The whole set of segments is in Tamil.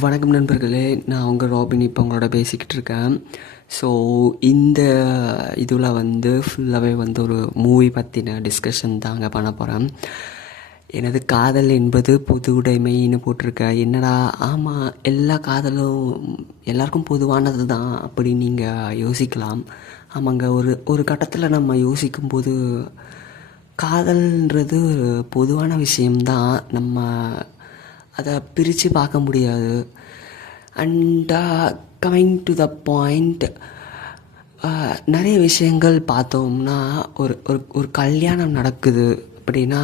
வணக்கம் நண்பர்களே. நான் உங்கள் ராபின். இப்போ உங்களோட பேசிக்கிட்டு இருக்கேன். ஸோ இந்த இதில் வந்து ஃபுல்லாகவே வந்து ஒரு மூவி பற்றின டிஸ்கஷன் தாங்க பண்ண போகிறேன் எனது காதல் என்பது பொது உடைமைன்னு போட்டிருக்க. என்னடா ஆமாம் எல்லா காதலும் எல்லாருக்கும் பொதுவானது தான் அப்படின்னு நீங்கள் யோசிக்கலாம். ஆமாங்க ஒரு ஒரு கட்டத்தில் நம்ம யோசிக்கும்போது காதல்ன்றது ஒரு பொதுவான விஷயம்தான். நம்ம அதை பிரித்து பார்க்க முடியாது. And coming to the point நிறைய விஷயங்கள் பார்த்தோம்னா ஒரு ஒரு ஒரு கல்யாணம் நடக்குது அப்படின்னா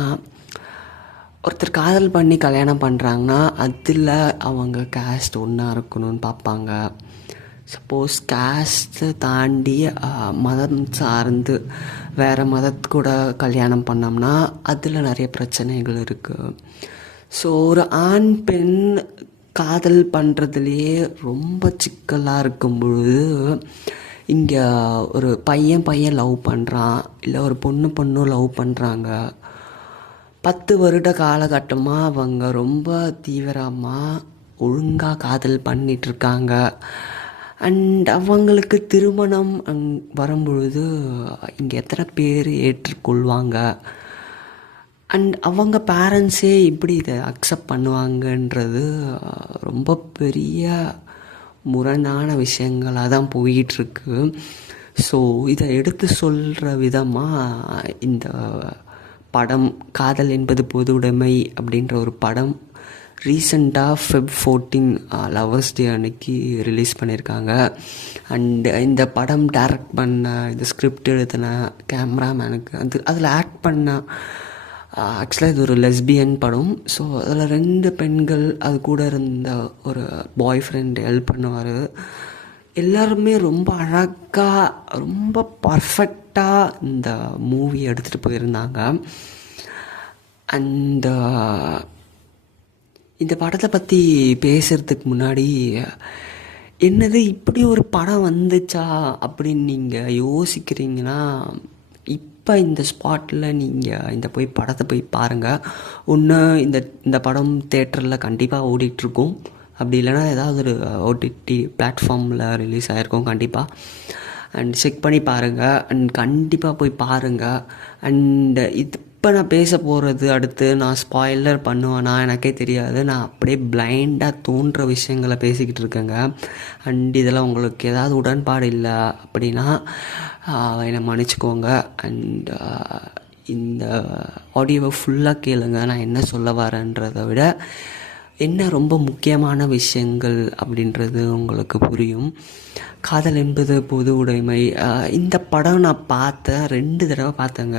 ஒருத்தர் காதல் பண்ணி கல்யாணம் பண்ணுறாங்கன்னா அதில் அவங்க கேஸ்ட் ஒன்றா இருக்கணும்னு பார்ப்பாங்க. சப்போஸ் கேஸ்ட்டை தாண்டி uh, மதம் சார்ந்து வேறு மதத்து கூட கல்யாணம் பண்ணோம்னா அதில் நிறைய பிரச்சனைகள் இருக்குது ஸோ ஒரு ஆண் பெண் காதல் பண்ணுறதுலையே ரொம்ப சிக்கலாக இருக்கும் பொழுது இங்கே ஒரு பையன் பையன் லவ் பண்ணுறான் இல்லை ஒரு பொண்ணு பொண்ணும் லவ் பண்ணுறாங்க பத்து வருட காலகட்டமாக அவங்க ரொம்ப தீவிரமாக ஒழுங்காக காதல் பண்ணிகிட்ருக்காங்க அண்ட் அவங்களுக்கு திருமணம் அங் வரும்பொழுது இங்கே எத்தனை பேர் ஏற்றுக்கொள்வாங்க? அண்ட் அவங்க பேரண்ட்ஸே இப்படி இதை அக்செப்ட் பண்ணுவாங்கன்றது ரொம்ப பெரிய முரணான விஷயங்களாக தான் போயிட்டுருக்கு. ஸோ இதை எடுத்து சொல்கிற விதமாக இந்த படம் காதல் என்பது பொதுவுடைமை அப்படின்ற ஒரு படம் ரீசண்டாக ஃபெப் ஃபோர்டீன் லவர்ஸ் டே அன்னைக்கு ரிலீஸ் பண்ணியிருக்காங்க. அண்டு இந்த படம் டைரக்ட் பண்ண இந்த ஸ்கிரிப்ட் எழுதின கேமராமேனுக்கு அது அதில் ஆக்ட் பண்ண ஆக்சுவலாக இது ஒரு லெஸ்பியன் படம். ஸோ அதில் ரெண்டு பெண்கள் அது கூட இருந்த ஒரு பாய் ஃப்ரெண்ட் ஹெல்ப் பண்ணுவார். எல்லாருமே ரொம்ப அழகாக ரொம்ப பர்ஃபெக்டாக இந்த மூவி எடுத்துகிட்டு போயிருந்தாங்க. அண்ட் இந்த படத்தை பற்றி பேசுகிறதுக்கு முன்னாடி என்னது இப்படி ஒரு படம் வந்துச்சா அப்படின்னு நீங்கள் யோசிக்கிறீங்கன்னா இப்போ இந்த ஸ்பாட்டில் நீங்கள் இந்த போய் படத்தை போய் பாருங்கள் ஒன்று இந்த இந்த படம் தேட்டரில் கண்டிப்பாக ஓடிட்டுருக்கும். அப்படி இல்லைன்னா ஏதாவது ஒரு ஓடிடி பிளாட்ஃபார்மில் ரிலீஸ் ஆகிருக்கும் கண்டிப்பாக அண்ட் செக் பண்ணி பாருங்கள் அண்ட் கண்டிப்பாக போய் பாருங்கள் அண்ட் இது இப்போ நான் பேச போகிறது அடுத்து நான் ஸ்பாயிலர் பண்ணுவேன்னா எனக்கே தெரியாது. நான் அப்படியே பிளைண்டாக தோன்ற விஷயங்களை பேசிக்கிட்டு இருக்கேங்க. அண்ட் இதில் உங்களுக்கு ஏதாவது உடன்பாடு இல்லை அப்படின்னா என்னை மன்னிச்சுக்கோங்க. அண்ட் இந்த ஆடியோவை ஃபுல்லாக கேளுங்க. நான் என்ன சொல்ல வரேன்றதை விட என்ன ரொம்ப முக்கியமான விஷயங்கள் அப்படின்றது உங்களுக்கு புரியும். காதல் என்பது பொது உடைமை. இந்த படம் நான் பார்த்தேன் ரெண்டு தடவை பார்த்தேங்க.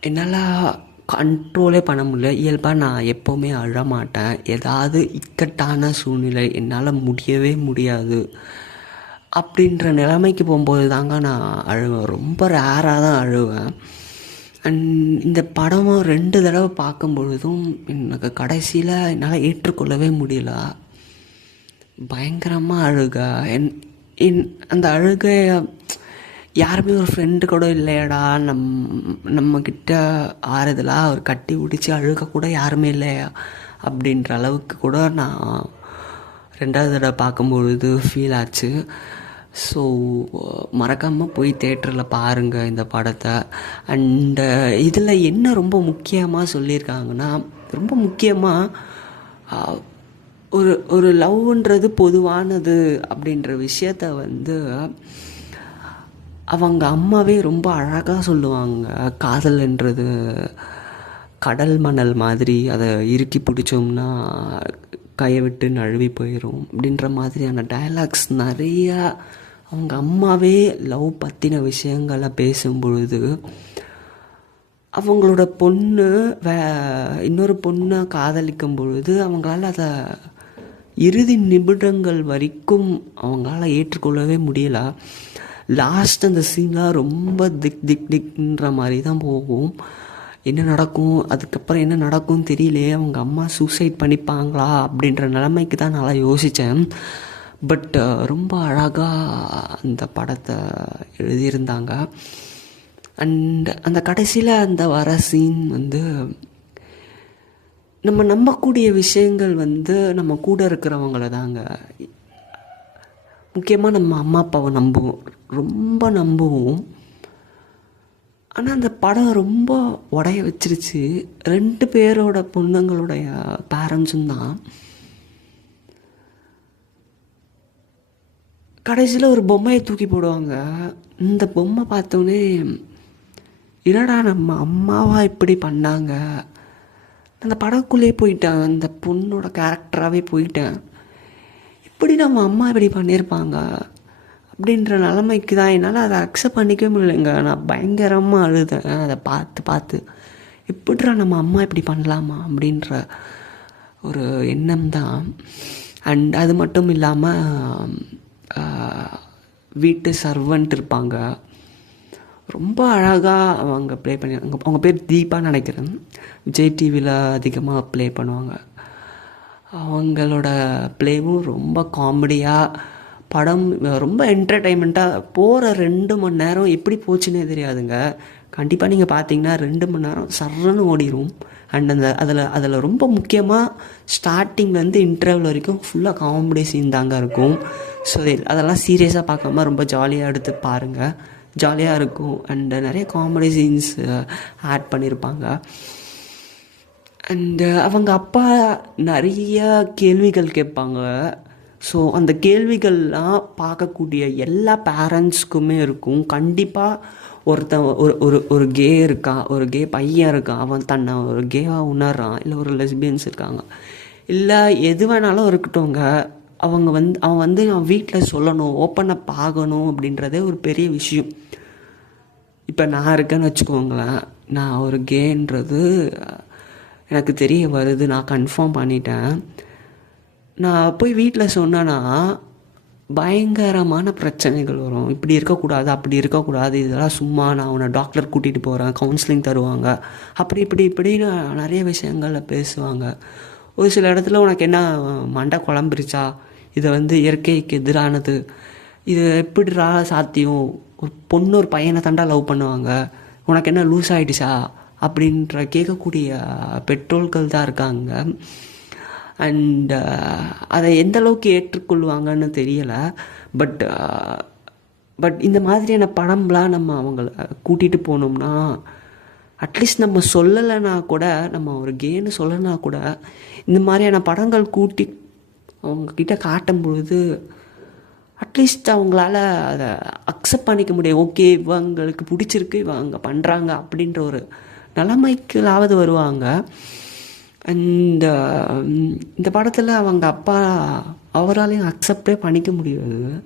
என்னால் கண்ட்ரோலே பண்ண முடியல. இயல்பாக நான் எப்போவுமே அழ மாட்டேன் ஏதாவது இக்கட்டான சூழ்நிலை என்னால் முடியவே முடியாது. அப்படின்ற நிலைமைக்கு போகும்போது தாங்க நான் அழுவேன். ரொம்ப ரேராக தான் அழுவேன். அண்ட் இந்த படமும் ரெண்டு தடவை பார்க்கும் பொழுதும் எனக்கு கடைசியில் என்னால் ஏற்றுக்கொள்ளவே முடியல. பயங்கரமாக அழுக. என் என் அந்த அழுகை யாருமே ஒரு ஃப்ரெண்டு கூட இல்லையடா. நம் நம்மக்கிட்ட ஆறுதலாக அவர் கட்டி பிடிச்சி அழுக கூட யாருமே இல்லையா? அப்படின்ற அளவுக்கு கூட நான் ரெண்டாவது தடவை பார்க்கும்பொழுது ஃபீல் ஆச்சு. ஸோ மறக்காமல் போய் தேட்டரில் பாருங்கள் இந்த படத்தை. அண்டு இதில் என்ன ரொம்ப முக்கியமாக சொல்லியிருக்காங்கன்னா ரொம்ப முக்கியமாக ஒரு ஒரு லவ்ன்றது பொதுவானது அப்படின்ற விஷயத்த வந்து அவங்க அம்மாவே ரொம்ப அழகாக சொல்லுவாங்க. காதல்ன்றது கடல் மணல் மாதிரி அதை இறுக்கி பிடிச்சோம்னா கையை விட்டு நழுவி போயிடும் அப்படின்ற மாதிரியான டயலாக்ஸ் நிறையா அவங்க அம்மாவே லவ் பற்றின விஷயங்களை பேசும் பொழுது அவங்களோட பொண்ணு வே இன்னொரு பொண்ணை காதலிக்கும் பொழுது அவங்களால அதை இறுதி நிமிடங்கள் வரைக்கும் அவங்களால ஏற்றுக்கொள்ளவே முடியல. லாஸ்ட் அந்த சீன்லாம் ரொம்ப திக் திக் திக்ன்ற மாதிரி தான் போகும். என்ன நடக்கும்? அதுக்கப்புறம் என்ன நடக்கும்னு தெரியலையே அவங்க அம்மா சூசைட் பண்ணிப்பாங்களா? அப்படின்ற நிலைமைக்கு தான் நல்லா யோசித்தேன் பட் ரொம்ப அழகாக அந்த படத்தை எழுதியிருந்தாங்க. அண்ட் அந்த கடைசியில் அந்த வர சீன் வந்து நம்ம நம்பக்கூடிய விஷயங்கள் வந்து நம்ம கூட இருக்கிறவங்கள தாங்க. முக்கியமாக நம்ம அம்மா அப்பாவை நம்புவோம். ரொம்ப நம்புவோம். ஆனால் அந்த படம் ரொம்ப உடைய வச்சிருச்சு. ரெண்டு பேரோட பொண்ணுங்களுடைய பேரண்ட்ஸும் தான். கடைசியில் ஒரு பொம்மையை தூக்கி போடுவாங்க. இந்த பொம்மை பார்த்தோன்னே என்னடா நம்ம அம்மாவா இப்படி பண்ணாங்க? அந்த படக்குள்ளேயே போயிட்டேன். அந்த பொண்ணோட கேரக்டராகவே போயிட்டேன். இப்படி நம்ம அம்மா இப்படி பண்ணியிருப்பாங்க. அப்படின்ற நிலமைக்கு தான் என்னால் அதை அக்செப்ட் பண்ணிக்கவே முடியலைங்க. நான் பயங்கரமாக அழுதேன். அதை பார்த்து பார்த்து எப்படிரா நம்ம அம்மா இப்படி பண்ணலாமா அப்படின்ற ஒரு எண்ணம் தான். அண்ட் அது மட்டும் இல்லாமல் வீட்டு சர்வன்ட் இருப்பாங்க. ரொம்ப அழகாக அவங்க ப்ளே பண்ணி அவங்க அவங்க பேர் தீபா நினைக்கிறேன். விஜய் டிவியில் அதிகமாக ப்ளே பண்ணுவாங்க. அவங்களோட ப்ளேவும் ரொம்ப காமெடியாக படம் ரொம்ப என்டர்டைன்மெண்ட்டாக போகிற ரெண்டு மணி நேரம் எப்படி போச்சுன்னே தெரியாதுங்க. கண்டிப்பாக நீங்கள் பார்த்தீங்கன்னா ரெண்டு மணி நேரம் சர்றன்னு ஓடிடும் அண்ட் அந்த அதில் அதில் ரொம்ப முக்கியமாக ஸ்டார்டிங்லேருந்து இன்டர்வல் வரைக்கும் ஃபுல்லாக காமெடி சீன் தாங்க இருக்கும். ஸோ அதெல்லாம் சீரியஸாக பார்க்காம ரொம்ப ஜாலியாக எடுத்து பாருங்கள் ஜாலியாக இருக்கும். அண்டு நிறைய காமெடி சீன்ஸ் ஆட் பண்ணியிருப்பாங்க அண்டு அவங்க அப்பா நிறைய கேள்விகள் கேட்பாங்க. ஸோ அந்த கேள்விகள்லாம் பார்க்கக்கூடிய எல்லா பேரண்ட்ஸ்க்குமே இருக்கும். கண்டிப்பாக ஒருத்தன் ஒரு ஒரு ஒரு கே இருக்கா ஒரு கே பையன் இருக்கான் அவன் தன்னை ஒரு கேவாக உணர்றான் இல்லை ஒரு லெஸ்பியன்ஸ் இருக்காங்க. இல்லை எது வேணாலும் இருக்கட்டும்ங்க. அவங்க வந்து அவன் வந்து நான் வீட்டில் சொல்லணும் ஓப்பனாக பார்க்கணும் அப்படின்றதே ஒரு பெரிய விஷயம். இப்போ நான் இருக்கேன்னு வச்சுக்கோங்களேன். நான் ஒரு கேன்றது எனக்கு தெரிய வருது நான் கன்ஃபார்ம் பண்ணிட்டேன். நான் போய் வீட்டில் சொன்னேன்னா பயங்கரமான பிரச்சனைகள் வரும். இப்படி இருக்கக்கூடாது அப்படி இருக்கக்கூடாது இதெல்லாம் சும்மா நான் உன்னை டாக்டர் கூட்டிகிட்டு போகிறேன் கவுன்சிலிங் தருவாங்க. அப்படி இப்படி இப்படின்னு நிறைய விஷயங்களில் பேசுவாங்க. ஒரு சில இடத்துல உனக்கு என்ன மண்டை குழம்பிருச்சா? இதை வந்து இயற்கைக்கு எதிரானது. இது எப்படிரா சாத்தியம்? ஒரு பொண்ணு ஒரு பையனை தாண்டா லவ் பண்ணுவாங்க. உனக்கு என்ன லூஸ் ஆகிடுச்சா அப்படின்ற கேட்கக்கூடிய பெற்றோர்கள் தான் இருக்காங்க. அண்ட் uh, அதை எந்த அளவுக்கு ஏற்றுக்கொள்வாங்கன்னு தெரியலை. பட் பட் uh, இந்த மாதிரியான படம்லாம் நம்ம அவங்கள கூட்டிகிட்டு போனோம்னா அட்லீஸ்ட் நம்ம சொல்லலைன்னா கூட நம்ம ஒரு கேன்னு சொல்லலைன்னா கூட இந்த மாதிரியான படங்கள் கூட்டி அவங்கக்கிட்ட காட்டும் பொழுது அட்லீஸ்ட் அவங்களால அதை அக்செப்ட் பண்ணிக்க முடியும். ஓகே இவங்களுக்கு பிடிச்சிருக்கு இவங்க பண்ணுறாங்க அப்படின்ற ஒரு நிலைமைக்குலாவது வருவாங்க. இந்த இந்த படத்தில் அவங்க அப்பா அவராலையும் அக்செப்டே பண்ணிக்க முடியாது.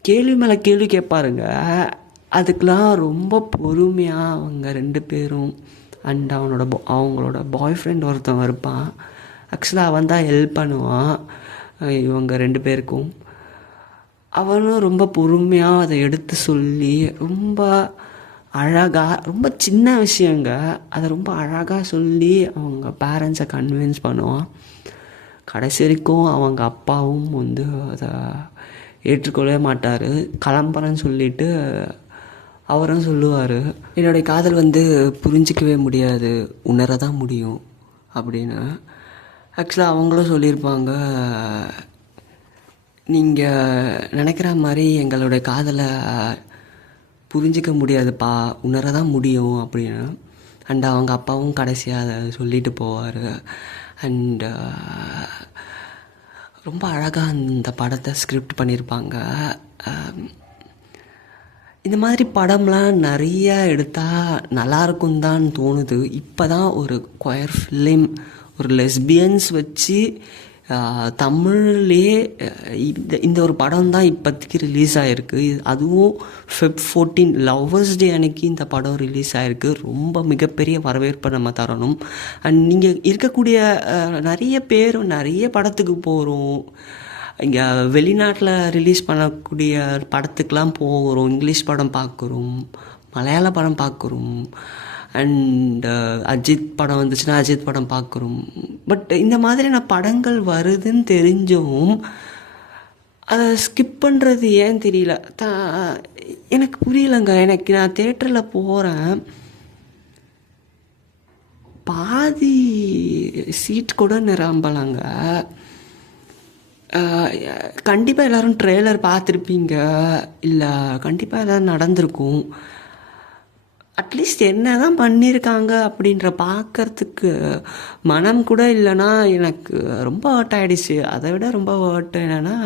கேள்வி மேலே கேள்வி கேட்பாருங்க. அதுக்கெலாம் ரொம்ப பொறுமையாக அவங்க ரெண்டு பேரும் அண்ட் அவனோட அவங்களோட பாய் ஃப்ரெண்ட் ஒருத்தன் இருப்பான். ஆக்சுவலாக அவன் தான் ஹெல்ப் பண்ணுவான் இவங்க ரெண்டு பேருக்கும். அவனும் ரொம்ப பொறுமையாக அதை எடுத்து சொல்லி ரொம்ப அழகாக ரொம்ப சின்ன விஷயங்க. அதை ரொம்ப அழகாக சொல்லி அவங்க பேரண்ட்ஸை கன்வின்ஸ் பண்ணுவான். கடைசி வரைக்கும் அவங்க அப்பாவும் வந்து அதை ஏற்றுக்கொள்ளவே மாட்டார். கிளம்புறேன்னு சொல்லிட்டு அவரும் சொல்லுவார். என்னுடைய காதல் வந்து புரிஞ்சிக்கவே முடியாது. உணர தான் முடியும். அப்படின்னு. ஆக்சுவலாக அவங்களும் சொல்லியிருப்பாங்க. நீங்கள் நினைக்கிற மாதிரி எங்களுடைய காதலை புரிஞ்சிக்க முடியாதுப்பா உணர தான் முடியும் அப்படின்னு. அண்ட் அவங்க அப்பாவும் கடைசியாக அதை சொல்லிட்டு போவார். அண்டு uh, ரொம்ப அழகாக அந்த படத்தை ஸ்கிரிப்ட் பண்ணியிருப்பாங்க um, இந்த மாதிரி படம்லாம் நிறைய எடுத்தால் நல்லாயிருக்கும் தான் தோணுது. இப்போ தான் ஒரு கொயர் ஃபிலிம் ஒரு லெஸ்பியன்ஸ் வச்சு தமிழ்லேயே இந்த இந்த ஒரு படம் தான் இப்போதைக்கு ரிலீஸ் ஆகிருக்கு அதுவும் ஃபெப் ஃபோர்டீன் லவ்வர்ஸ் டே அன்னைக்கு இந்த படம் ரிலீஸ் ஆகிருக்கு ரொம்ப மிகப்பெரிய வரவேற்பை நம்ம தரணும். அண்ட் நீங்கள் இருக்கக்கூடிய நிறைய பேர் நிறைய படத்துக்கு போகிறோம் இங்கே வெளிநாட்டில் ரிலீஸ் பண்ணக்கூடிய படத்துக்கெலாம் போகிறோம் இங்கிலீஷ் படம் பார்க்குறோம் மலையாள படம் பார்க்குறோம் அண்ட் அஜித் uh, படம் வந்துச்சுன்னா அஜித் படம் பார்க்குறோம். பட் இந்த மாதிரியான படங்கள் வருதுன்னு தெரிஞ்சும் அதை ஸ்கிப் பண்ணுறது ஏன் தெரியல? த எனக்கு புரியலங்க. எனக்கு நான் தேட்டரில் போகிறேன் பாதி சீட் கூட நிரம்பலாங்க. கண்டிப்பாக எல்லோரும் ட்ரெய்லர் பார்த்துருப்பீங்க. இல்லை கண்டிப்பாக எதாவது நடந்திருக்கும். அட்லீஸ்ட் என்ன தான் பண்ணியிருக்காங்க அப்படின்ற பார்க்கறதுக்கு மனம் கூட இல்லைன்னா எனக்கு ரொம்ப ஹர்ட் ஆகிடுச்சு அதை விட ரொம்ப ஹர்ட் என்னென்னா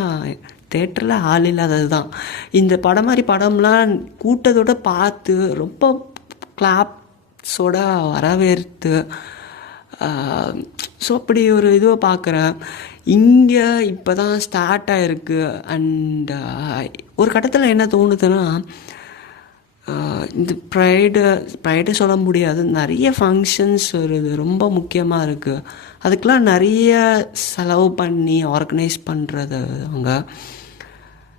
தேட்டரில் ஆள் இல்லாதது தான் இந்த படம் மாதிரி படம்லாம் கூட்டதோட பார்த்து ரொம்ப கிளாப்ஸோட வரவேற்று ஸோ அப்படி ஒரு இதுவை பார்க்குறேன். இங்கே இப்போ தான் ஸ்டார்ட் ஆகிருக்கு அண்ட் ஒரு கட்டத்தில் என்ன தோணுதுன்னா இந்த ப்ரைடு ப்ரைடு சொல்ல முடியாது. நிறைய ஃபங்க்ஷன்ஸ் வருது. ரொம்ப முக்கியமாக இருக்குது அதுக்கெலாம் நிறைய செலவு பண்ணி ஆர்கனைஸ் பண்ணுறது அவங்க.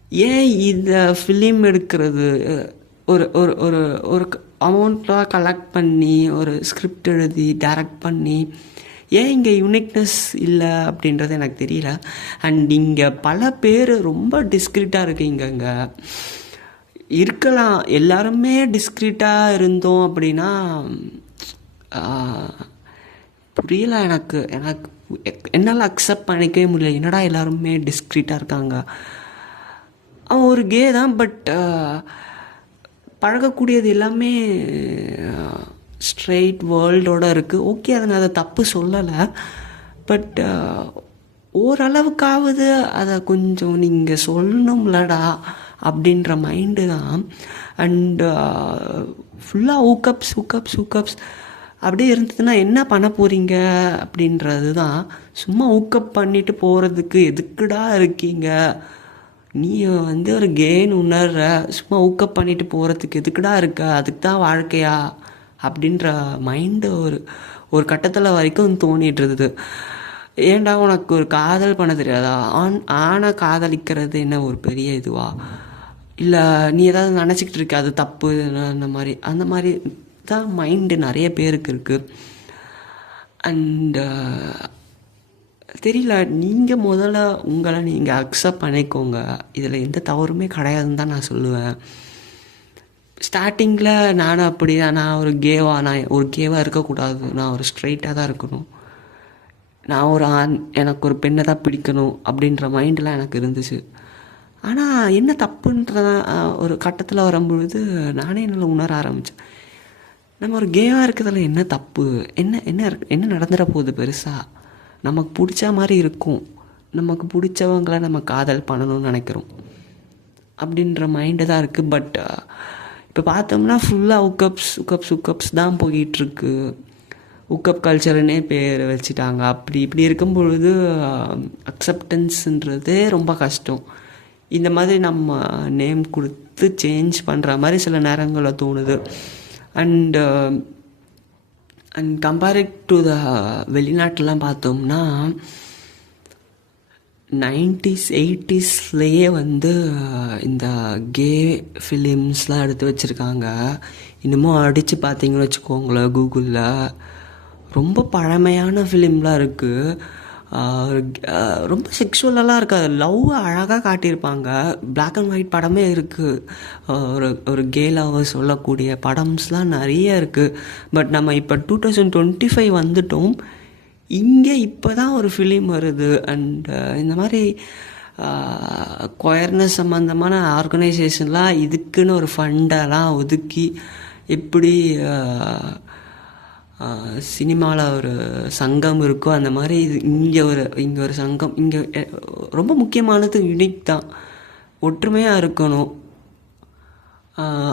ஏன் இதை ஃபிலிம் எடுக்கிறது? ஒரு ஒரு ஒரு ஒரு அமௌண்ட்லாம் கலெக்ட் பண்ணி ஒரு ஸ்கிரிப்ட் எழுதி டைரக்ட் பண்ணி ஏன் இங்கே யூனிக்னஸ் இல்லை அப்படின்றது எனக்கு தெரியல. அண்ட் இங்கே பல பேர் ரொம்ப டிஸ்கிரிட்டாக இருக்கீங்க இங்கே இருக்கலாம். எல்லாருமே டிஸ்க்ரீட்டாக இருந்தோம் அப்படின்னா புரியல எனக்கு. எனக்கு என்னால் அக்செப்ட் பண்ணிக்கவே முடியல. என்னடா எல்லாருமே டிஸ்க்ரீட்டாக இருக்காங்க? அவன் ஒரு கே தான் பட் பழகக்கூடியது எல்லாமே ஸ்ட்ரெயிட் வேர்ல்டோட இருக்குது ஓகே அதை நான் அதை தப்பு சொல்லலை. பட் ஓரளவுக்காவது அதை கொஞ்சம் நீங்கள் சொல்லணும்லடா. அப்படின்ற மைண்டு தான். அண்டு ஃபுல்லாக ஊக்கப்ஸ் ஊக்கப்ஸ் ஊக்கப்ஸ் அப்படியே இருந்ததுன்னா என்ன பண்ண போகிறீங்க அப்படின்றது தான். சும்மா ஊக்கப் பண்ணிட்டு போகிறதுக்கு எதுக்குடா இருக்கீங்க? நீ வந்து ஒரு கேன் உணர்ற. சும்மா ஊக்கப் பண்ணிட்டு போகிறதுக்கு எதுக்குடா இருக்க? அதுக்கு தான் வாழ்க்கையா? அப்படின்ற மைண்டு ஒரு ஒரு கட்டத்தில் வரைக்கும் தோணிட்டு இருந்தது. ஏன்டா உனக்கு ஒரு காதல் பண்ண தெரியாதா? ஆண் ஆணை காதலிக்கிறது என்ன ஒரு பெரிய இதுவா? இல்லை நீ ஏதாவது நினச்சிக்கிட்டு இருக்க அது தப்பு அந்த மாதிரி. அந்த மாதிரி தான் மைண்டு நிறைய பேருக்கு இருக்குது அண்டு தெரியல நீங்கள் முதல்ல உங்களை நீங்கள் அக்செப்ட் பண்ணிக்கோங்க. இதில் எந்த தவறுமே கிடையாதுன்னு தான் நான் சொல்லுவேன். ஸ்டார்டிங்கில் நானும் அப்படி தான் நான் ஒரு கேவாக நான் ஒரு கேவாக இருக்கக்கூடாது. நான் ஒரு ஸ்ட்ரைட்டாக தான் இருக்கணும். நான் ஒரு ஆண் எனக்கு ஒரு பெண்ணை தான் பிடிக்கணும் அப்படின்ற மைண்டெலாம் எனக்கு இருந்துச்சு. ஆனால் என்ன தப்புன்ற ஒரு கட்டத்தில் வரும்பொழுது நானே என்னால் உணர ஆரம்பித்தேன் நம்ம ஒரு கேவாக இருக்கிறதுல என்ன தப்பு? என்ன என்ன என்ன நடந்துட போகுது பெருசாக நமக்கு பிடிச்ச மாதிரி இருக்கும். நமக்கு பிடிச்சவங்களை நம்ம காதல் பண்ணணும்னு நினைக்கிறோம். அப்படின்ற மைண்டு தான் இருக்குது பட் இப்போ பார்த்தோம்னா ஃபுல்லாக உக்கப்ஸ் உக்கப்ஸ் உக்கப்ஸ் தான் போயிட்டுருக்கு. உக்கப் கல்ச்சர்னே பேர் வச்சுட்டாங்க. அப்படி இப்படி இருக்கும் பொழுது அக்செப்டன்ஸுன்றதே ரொம்ப கஷ்டம். இந்த மாதிரி நம்ம நேம் கொடுத்து சேஞ்ச் பண்ணுற மாதிரி சில நேரங்களில் தோணுது. And and comparing to the வெளிநாட்டிலாம் பார்த்தோம்னா நைன்டிஸ் எயிட்டிஸ்லேயே வந்து இந்த கே ஃபிலிம்ஸ்லாம் எடுத்து வச்சுருக்காங்க. இன்னமும் அடித்து பார்த்தீங்கன்னு வச்சுக்கோங்களேன் கூகுளில் ரொம்ப பழமையான ஃபிலிம்லாம் இருக்குது ரொம்ப செக்ஷுவலெல்லாம் இருக்காது. லவ் அழகாக காட்டியிருப்பாங்க. பிளாக் அண்ட் ஒயிட் படமே இருக்குது ஒரு ஒரு கே லவ்வை சொல்லக்கூடிய படம்ஸ்லாம் நிறைய இருக்குது பட் நம்ம இப்போ டூ தௌசண்ட் டுவெண்ட்டி ஃபைவ் வந்துட்டோம். இங்கே இப்போ தான் ஒரு ஃபிலிம் வருது. அண்ட் இந்த மாதிரி கொயர்னஸ் சம்மந்தமான ஆர்கனைசேஷன்லாம் இதுக்குன்னு ஒரு ஃபண்டெல்லாம் ஒதுக்கி எப்படி சினிமாவில் ஒரு சங்கம் இருக்கோ அந்த மாதிரி இது இங்கே ஒரு இங்கே ஒரு சங்கம் இங்கே ரொம்ப முக்கியமானது யுனிக் தான். ஒற்றுமையாக இருக்கணும்.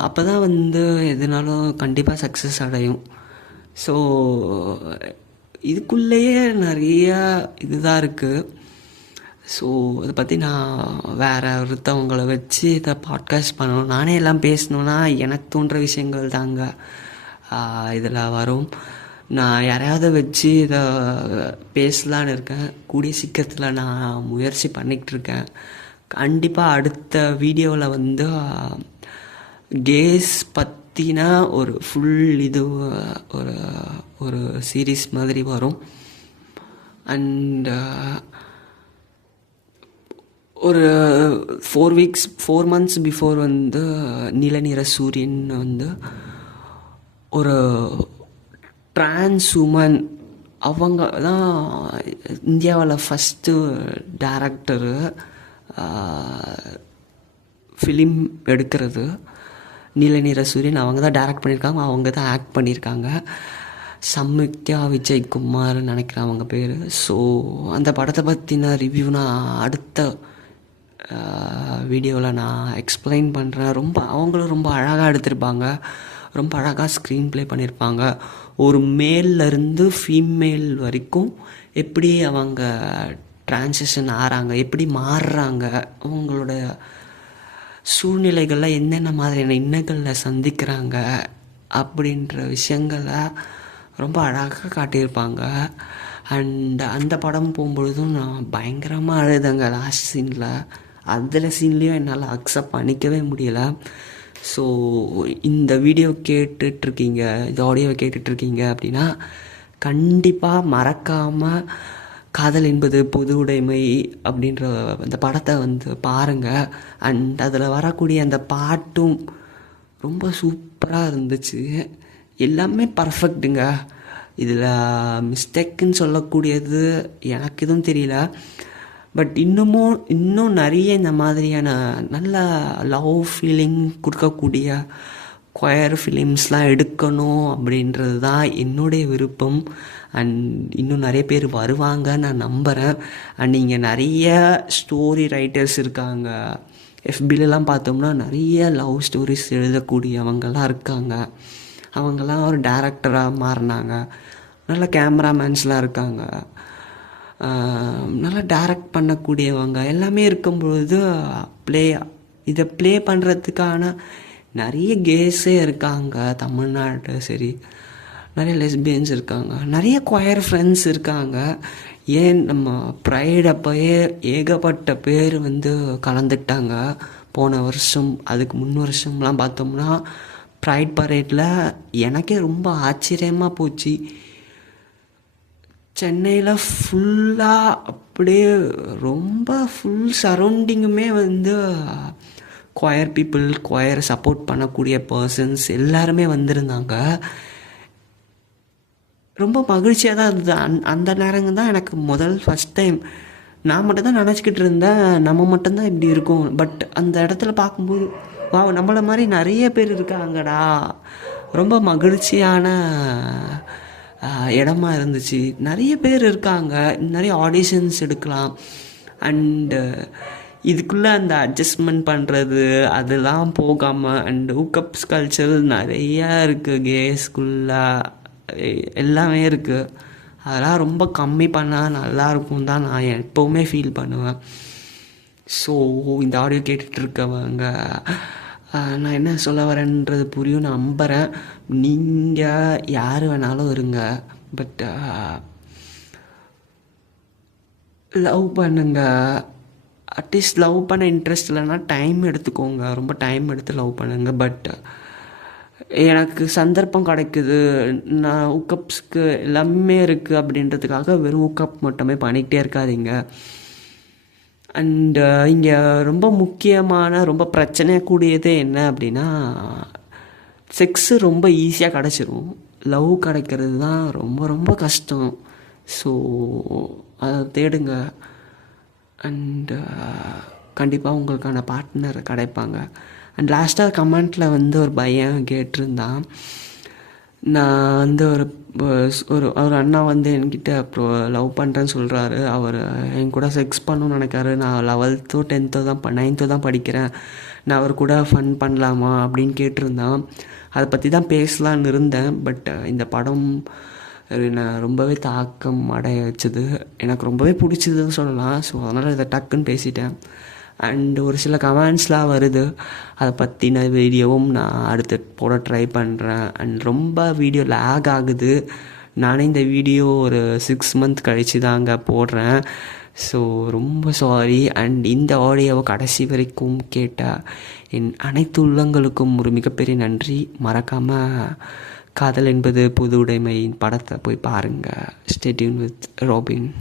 அப்போ தான் வந்து எதுனாலும் கண்டிப்பாக சக்ஸஸ் அடையும். ஸோ இதுக்குள்ளேயே நிறையா இதுதான் இருக்குது ஸோ அதை பற்றி நான் வேறு ஒருத்தவங்களை வச்சு இதை பாட்காஸ்ட் பண்ணணும். நானே எல்லாம் பேசணுன்னா எனக்கு தோன்ற விஷயங்கள் தாங்க. இதில் வரும். நான் யாரையாவது வச்சு இதை பேசலான்னு இருக்கேன் கூடிய சீக்கிரத்தில் நான் முயற்சி பண்ணிக்கிட்டு இருக்கேன். கண்டிப்பாக அடுத்த வீடியோவில் வந்து கேஸ் பற்றின ஒரு ஃபுல் இது ஒரு ஒரு சீரீஸ் மாதிரி வரும். அண்ட் ஒரு four weeks four months before வந்து நீல நிற சூரியன் வந்து ஒரு ட்ரான்ஸ் உமன் அவங்க தான் இந்தியாவில் ஃபஸ்ட்டு டேரக்டரு ஃபிலிம் எடுக்கிறது. நீலநீர சூரியன் அவங்க தான் டேரக்ட் பண்ணியிருக்காங்க அவங்க தான் ஆக்ட் பண்ணியிருக்காங்க சம்யுக்தியா விஜய்குமார் நினைக்கிறேன் அவங்க பேர். ஸோ அந்த படத்தை பற்றின ரிவ்யூ நான் அடுத்த வீடியோவில் நான் எக்ஸ்பிளைன் பண்ணுறேன் ரொம்ப அவங்களும் ரொம்ப அழகாக எடுத்திருப்பாங்க. ரொம்ப அழகாக ஸ்க்ரீன் ப்ளே பண்ணியிருப்பாங்க ஒரு மேல்லேருந்து ஃபீமேல் வரைக்கும் எப்படி அவங்க டிரான்சிஷன் ஆகிறாங்க எப்படி மாறுறாங்க அவங்களோட சூழ்நிலைகளில் என்னென்ன மாதிரியான இன்னல்களில் சந்திக்கிறாங்க அப்படின்ற விஷயங்களை ரொம்ப அழகாக காட்டியிருப்பாங்க. அண்ட் அந்த படம் போகும்பொழுதும் நான் பயங்கரமாக அழுதேங்க லாஸ்ட் சீனில் அதில் சீன்லேயும் என்னால் அக்செப்ட் பண்ணிக்கவே முடியலை. ஸோ இந்த வீடியோ கேட்டுட்ருக்கீங்க இந்த ஆடியோவை கேட்டுட்ருக்கீங்க அப்படின்னா கண்டிப்பாக மறக்காமல் காதல் என்பது பொது உடைமை அப்படின்ற அந்த படத்தை வந்து பாருங்கள் அண்ட் அதில் வரக்கூடிய அந்த பாட்டும் ரொம்ப சூப்பராக இருந்துச்சு. எல்லாமே பர்ஃபெக்ட்டுங்க இதில் மிஸ்டேக்குன்னு சொல்லக்கூடியது எனக்கு எதுவும் தெரியல. பட் இன்னமும் இன்னும் நிறைய இந்த மாதிரியான நல்ல லவ் ஃபீலிங் கொடுக்கக்கூடிய கொயர் ஃபிலிம்ஸ்லாம் எடுக்கணும் அப்படின்றது தான் என்னுடைய விருப்பம். அண்ட் இன்னும் நிறைய பேர் வருவாங்க நான் நம்புகிறேன் அண்ட் இங்கே நிறைய ஸ்டோரி ரைட்டர்ஸ் இருக்காங்க. எஃபிலலாம் பார்த்தோம்னா நிறைய லவ் ஸ்டோரிஸ் எழுதக்கூடியவங்கெல்லாம் இருக்காங்க. அவங்கெல்லாம் ஒரு டேரக்டராக மாறினாங்க. நல்ல கேமராமேன்ஸ்லாம் இருக்காங்க. நல்லா டேரக்ட் பண்ணக்கூடியவங்க. எல்லாமே இருக்கும்பொழுது ப்ளே இதை ப்ளே பண்ணுறதுக்கான நிறைய கேஸே இருக்காங்க. தமிழ்நாடு சரி நிறைய லெஸ்பியன்ஸ் இருக்காங்க. நிறைய கொயர் ஃப்ரெண்ட்ஸ் இருக்காங்க. ஏன் நம்ம ப்ரைட் அப்போயே ஏகப்பட்ட பேர் வந்து கலந்துக்கிட்டாங்க. போன வருஷம் அதுக்கு முன் வருஷம்லாம் பார்த்தோம்னா ப்ரைட் பரேட்டில் எனக்கே ரொம்ப ஆச்சரியமாக போச்சு. சென்னையில் ஃபுல்லாக அப்படியே ரொம்ப ஃபுல் சரௌண்டிங்குமே வந்து கொயர் பீப்புள் கொயரை சப்போர்ட் பண்ணக்கூடிய பர்சன்ஸ் எல்லாருமே வந்திருந்தாங்க. ரொம்ப மகிழ்ச்சியாக தான் இருந்தது. அந் அந்த நேரங்க தான் எனக்கு முதல் ஃபஸ்ட் டைம் நான் மட்டும் தான் நினச்சிக்கிட்டு இருந்தேன். நம்ம மட்டும்தான் இப்படி இருக்கும். பட் அந்த இடத்துல பார்க்கும்போது வா நம்மளை மாதிரி நிறைய பேர் இருக்காங்கடா. ரொம்ப மகிழ்ச்சியான இடமா இருந்துச்சு. நிறைய பேர் இருக்காங்க. நிறைய ஆடிஷன்ஸ் எடுக்கலாம். அண்டு இதுக்குள்ளே அந்த அட்ஜஸ்ட்மெண்ட் பண்ணுறது அதெல்லாம் போகாமல் அண்ட் ஹூக்கப்ஸ் கல்ச்சர் நிறையா இருக்குது கேஸ்குள்ளே எல்லாமே இருக்குது அதெல்லாம் ரொம்ப கம்மி பண்ணால் நல்லாயிருக்கும் தான் நான் எப்போவுமே ஃபீல் பண்ணுவேன். ஸோ இந்த ஆடியோ கேட்டுட்ருக்கவங்க நான் என்ன சொல்ல வரேன்றது புரியும் நான் நம்புகிறேன் நீங்கள் யார் வேணாலும் இருங்க. பட் லவ் uh, பண்ணுங்க. அட்லீஸ்ட் லவ் பண்ண இன்ட்ரெஸ்ட் இல்லைன்னா டைம் எடுத்துக்கோங்க. ரொம்ப டைம் எடுத்து லவ் பண்ணுங்க. பட் எனக்கு சந்தர்ப்பம் கிடைக்குது. நான் உக்கப்ஸ்க்கு எல்லாமே இருக்குது அப்படின்றதுக்காக வெறும் உக்கப் மட்டுமே பண்ணிக்கிட்டே இருக்காதிங்க. அண்டு uh, இங்கே ரொம்ப முக்கியமான ரொம்ப பிரச்சனைக்கூடியதே என்ன அப்படின்னா செக்ஸு ரொம்ப ஈஸியாக கிடச்சிரும். லவ் கிடைக்கிறது தான் ரொம்ப ரொம்ப கஷ்டம். ஸோ அதை தேடுங்க. அண்டு கண்டிப்பாக உங்களுக்கான பார்ட்னர் கிடைப்பாங்க. அண்ட் லாஸ்ட்டாக கமெண்ட்டில் வந்து ஒரு பையன் கேட்டிருந்தான். நான் வந்து ஒரு ஒரு ஒரு அண்ணா வந்து என்கிட்ட அப்புறம் லவ் பண்ணுறேன்னு சொல்கிறாரு அவர் என் கூட செக்ஸ் பண்ணணும்னு நினைக்காரு. நான் லெவல்த்தோ டென்த்தோ தான் நைன்த்தோ தான் படிக்கிறேன். நான் அவர் கூட ஃபன் பண்ணலாமா அப்படின்னு கேட்டிருந்தான். அதை பற்றி தான் பேசலான்னு இருந்தேன் பட் இந்த படம் என்னை ரொம்பவே தாக்கம் அடைய வச்சது. எனக்கு ரொம்பவே பிடிச்சதுன்னு சொல்லலாம். ஸோ அதனால் இதை டக்குன்னு பேசிட்டேன். அண்ட் ஒரு சில கமெண்ட்ஸ்லாம் வருது. அதை பற்றின வீடியோவும் நான் அடுத்து போட ட்ரை பண்ணுறேன் அண்ட் ரொம்ப வீடியோ லேக் ஆகுது. நானே இந்த வீடியோ ஒரு சிக்ஸ் மந்த் கழித்து தாங்க போடுறேன். ஸோ ரொம்ப சாரி அண்ட் இந்த ஆடியோவை கடைசி வரைக்கும் கேட்டால் என் அனைத்து உள்ளங்களுக்கும் ஒரு மிகப்பெரிய நன்றி. மறக்காமல் காதல் என்பது புது உடைமையின் படத்தை போய் பாருங்கள் ஸ்டேட்யூன் வித் ராபின்